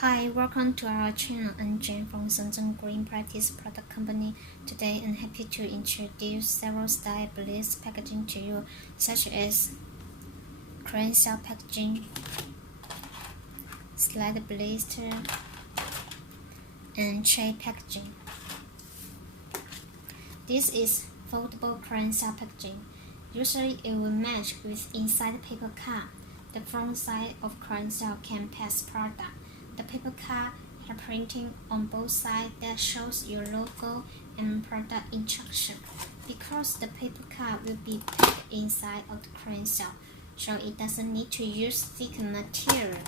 Hi, welcome to our channel. I'm Jane from Shenzhen Green Practice Product Company. Today I'm happy to introduce several style bliss packaging to you, such as crane shell packaging, slide blister, and tray packaging. This is foldable crane shell packaging. Usually it will match with inside paper card. The front side of crane shell can pass product. The paper card has printing on both sides that shows your logo and product instruction. Because the paper card will be packed inside of the crane shell, so it doesn't need to use thick material.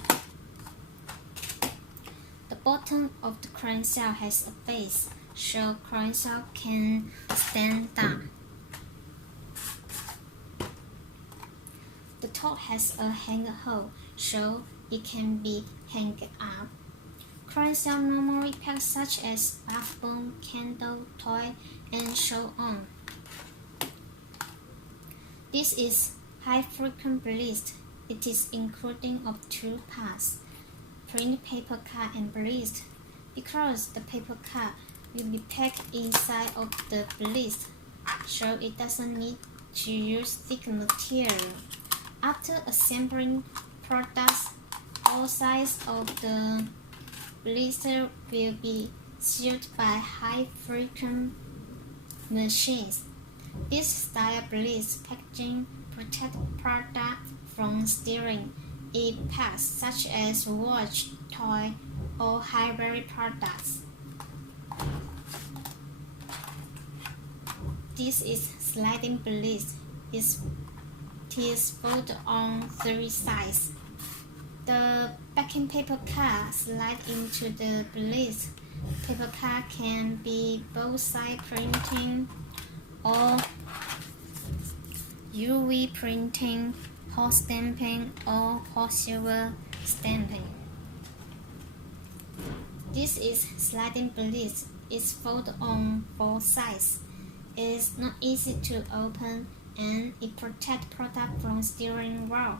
The bottom of the crane shell has a base, so crane shell can stand down. The top has a hanger hole, so it can be hanged up. Crane shell normally packed such as bath bomb, candle, toy, and so on. This is high frequent bliss. It is including of two parts, print paper card and bliss. Because the paper card will be packed inside of the bliss, so it doesn't need to use thick material. After assembling products, all sides of the blister will be sealed by high-frequency machines. This style bliss packaging protects product from stealing. It packs such as watch, toy, or high-value products. This is sliding bliss. It is folded on three sides. The backing paper card slides into the bliss. Paper card can be both side printing or UV printing, hot stamping, or hot silver stamping. This is sliding bliss. It's folded on four sides. It's not easy to open and it protects product from steering well.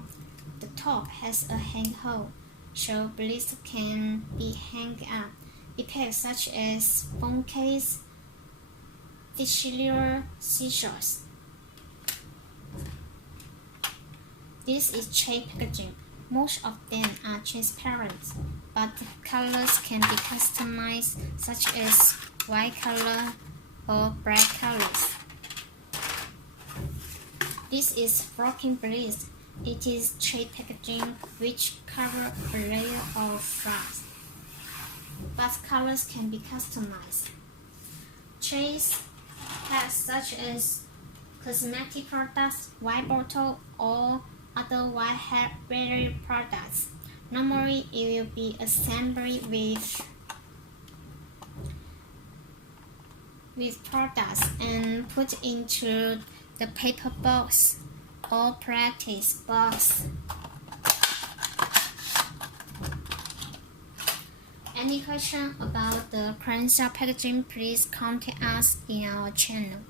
The top has a hang hole, so bliss can be hanged up. It packs such as phone case, tissue, scissors. This is tray packaging. Most of them are transparent, but colors can be customized, such as white color or black colors. This is floating bliss. It is tray packaging which covers a layer of flags, but colors can be customized. Trays packs such as cosmetic products, wine bottle, or other wide value products. Normally, it will be assembled with products and put into the paper box or practice box. Any question about the crane shell packaging, please contact us in our channel.